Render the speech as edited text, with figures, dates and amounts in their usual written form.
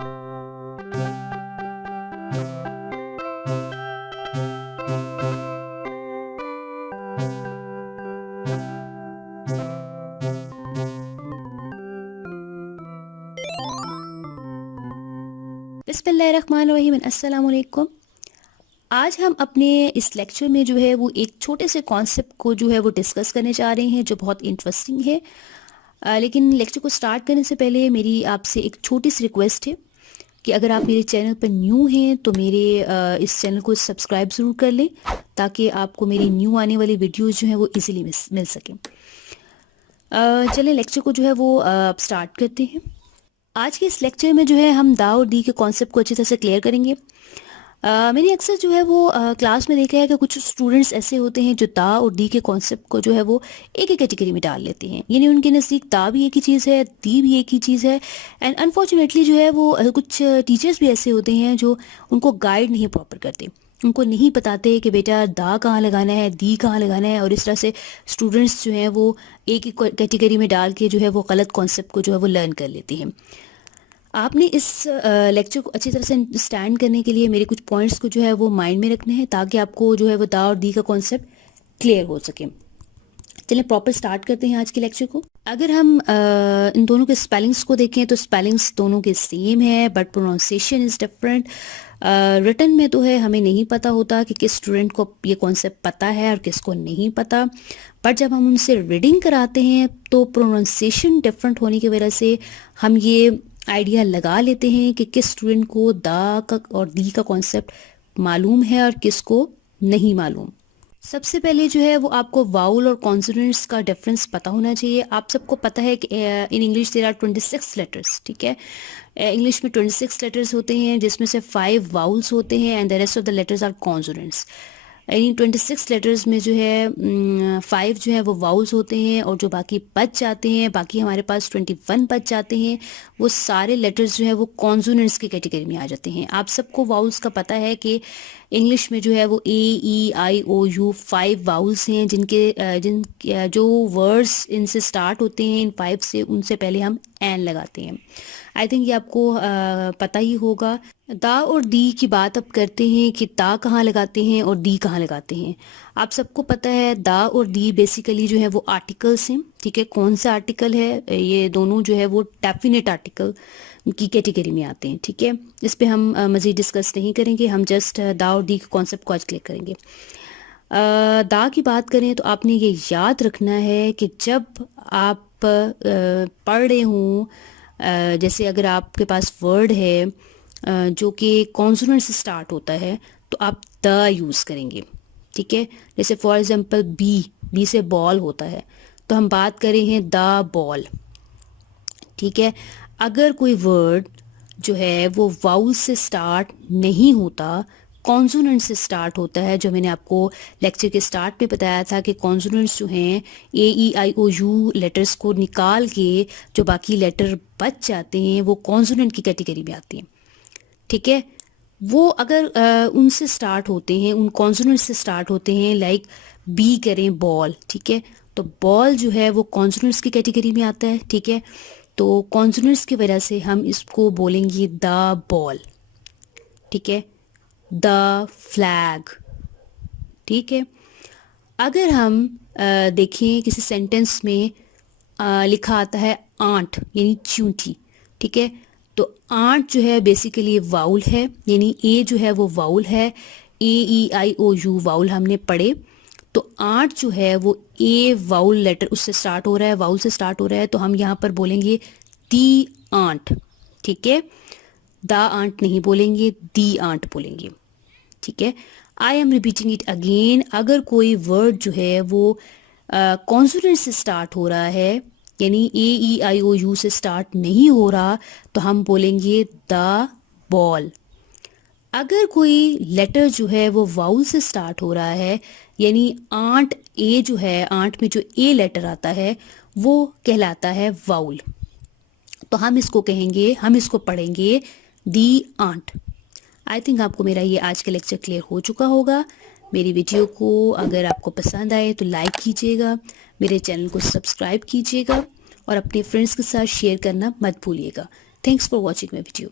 बिस्मिल्लाहिर्रहमानिर्रहीम, अस्सलाम वालेकुम। आज हम अपने इस लेक्चर में जो है वो एक छोटे से कॉन्सेप्ट को जो है वो डिस्कस करने जा रहे हैं जो बहुत इंटरेस्टिंग है। लेकिन लेक्चर को स्टार्ट करने से पहले मेरी आपसे एक छोटी सी रिक्वेस्ट है कि अगर आप मेरे चैनल पर न्यू हैं तो मेरे इस चैनल को सब्सक्राइब ज़रूर कर लें ताकि आपको मेरी न्यू आने वाली वीडियोज़ जो हैं वो इजीली मिल सकें। चलें लेक्चर को जो है वो अब स्टार्ट करते हैं। आज के इस लेक्चर में जो है हम दा और दी के कॉन्सेप्ट को अच्छी तरह से क्लियर करेंगे। मैंने अक्सर जो है वो क्लास में देखा है कि कुछ स्टूडेंट्स ऐसे होते हैं जो दा और दी के कॉन्सेप्ट को जो है वो एक ही कैटेगरी में डाल लेते हैं, यानी उनके नज़दीक दा भी एक ही चीज़ है, दी भी एक ही चीज़ है। एंड अनफॉर्चुनेटली जो है वो कुछ टीचर्स भी ऐसे होते हैं जो उनको गाइड नहीं प्रॉपर करते, उनको नहीं बताते कि बेटा दा कहाँ लगाना है, दी कहाँ लगाना है, और इस तरह से स्टूडेंट्स जो हैं वो एक ही कैटेगरी में डाल के जो है वो गलत कॉन्सेप्ट को जो है वो लर्न कर लेते हैं। आपने इस लेक्चर को अच्छी तरह से अंडरस्टैंड करने के लिए मेरे कुछ पॉइंट्स को जो है वो माइंड में रखने हैं ताकि आपको जो है वो दा और दी का कॉन्सेप्ट क्लियर हो सके। चलिए प्रॉपर स्टार्ट करते हैं आज के लेक्चर को। अगर हम इन दोनों के स्पेलिंग्स को देखें तो स्पेलिंग्स दोनों के सेम है but pronunciation is different. Written में तो है हमें नहीं पता होता कि किस स्टूडेंट को ये कॉन्सेप्ट पता है और किसको नहीं पता, बट जब हम उनसे रीडिंग कराते हैं तो प्रोनाउंसिएशन डिफरेंट होने की वजह से हम ये आइडिया लगा लेते हैं कि किस स्टूडेंट को दा का और दी का कॉन्सेप्ट मालूम है और किसको नहीं मालूम। सबसे पहले जो है वो आपको वाउल और कॉन्सोनेंट्स का डिफरेंस पता होना चाहिए। आप सबको पता है कि in English there are 26 letters, ठीक है। इंग्लिश में 26 लेटर्स होते हैं जिसमें से 5 वाउल्स होते हैं and the rest of the letters are consonants. यानी 26 लेटर्स में जो है 5 जो है वो वाउल्स होते हैं और जो बाकी बच जाते हैं, बाकी हमारे पास 21 बच जाते हैं, वो सारे लेटर्स जो है वो कॉन्सोनेंट्स की कैटेगरी में आ जाते हैं। आप सबको वाउल्स का पता है कि इंग्लिश में जो है वो A, E, I, O, U 5 vowels हैं जिन जो वर्ड्स इनसे स्टार्ट होते हैं इन 5 से, उनसे पहले हम एन लगाते हैं। आई थिंक ये आपको पता ही होगा। दा और दी की बात अब करते हैं कि दा कहाँ लगाते हैं और दी कहाँ लगाते हैं। आप सबको पता है दा और दी बेसिकली जो है वो आर्टिकल्स हैं, ठीक है। कौन सा आर्टिकल है, ये दोनों जो है वो डेफिनेट आर्टिकल की कैटेगरी में आते हैं, ठीक है। इस पे हम मज़ीद डिस्कस नहीं करेंगे, हम जस्ट दा और दी के कॉन्सेप्ट को आज क्लियर करेंगे। दा की बात करें तो आपने ये याद रखना है कि जब आप पढ़ रहे हों, जैसे अगर आपके पास वर्ड है जो कि कॉन्सोनेंट से स्टार्ट होता है तो आप द यूज़ करेंगे, ठीक है। जैसे फॉर एग्जांपल बी से बॉल होता है तो हम बात कर रहे हैं द बॉल, ठीक है। अगर कोई वर्ड जो है वो वाउल से स्टार्ट नहीं होता, कॉन्सोनेंट से स्टार्ट होता है, जो मैंने आपको लेक्चर के स्टार्ट में बताया था कि कॉन्सोनेंट्स जो हैं A, E, I, O, U letters को निकाल के जो बाकी लेटर बच जाते हैं वो कॉन्सोनेंट की कैटेगरी में आते हैं, ठीक है। वो अगर उनसे स्टार्ट होते हैं, उन कॉन्सोनेंट से स्टार्ट होते हैं, लाइक बी करें बॉल, ठीक है, तो बॉल जो है वो कॉन्सोनेंट्स की कैटेगरी में आता है, ठीक है। तो कॉन्सोनेंट्स की वजह से हम इसको बोलेंगे द बॉल, ठीक है, द फ्लैग, ठीक है। अगर हम देखें किसी सेंटेंस में लिखा आता है आंट यानी चूंटी, ठीक है, तो आंट जो है बेसिकली वाउल है, यानी ए जो है वो वाउल है, A, E, I, O, U vowel हमने पढ़े, तो आंट जो है वो ए वाउल लेटर उससे स्टार्ट हो रहा है, वाउल से स्टार्ट हो रहा है, तो हम यहाँ पर बोलेंगे दी आंट, ठीक है। द आंट नहीं बोलेंगे, दी आंट बोलेंगे, ठीक है। I am repeating it again. अगर कोई वर्ड जो है वो कॉन्सोनेंट से स्टार्ट हो रहा है, यानी A, E, I, O, U से स्टार्ट नहीं हो रहा, तो हम बोलेंगे द बॉल। अगर कोई लेटर जो है वो वाउल से स्टार्ट हो रहा है, यानी आंट ए जो है, आंट में जो ए लेटर आता है वो कहलाता है वाउल, तो हम इसको कहेंगे, हम इसको पढ़ेंगे दी आंट। आई थिंक आपको मेरा ये आज का लेक्चर क्लियर हो चुका होगा। मेरी वीडियो को अगर आपको पसंद आए तो लाइक कीजिएगा, मेरे चैनल को सब्सक्राइब कीजिएगा और अपने फ्रेंड्स के साथ शेयर करना मत भूलिएगा। Thanks for watching my video.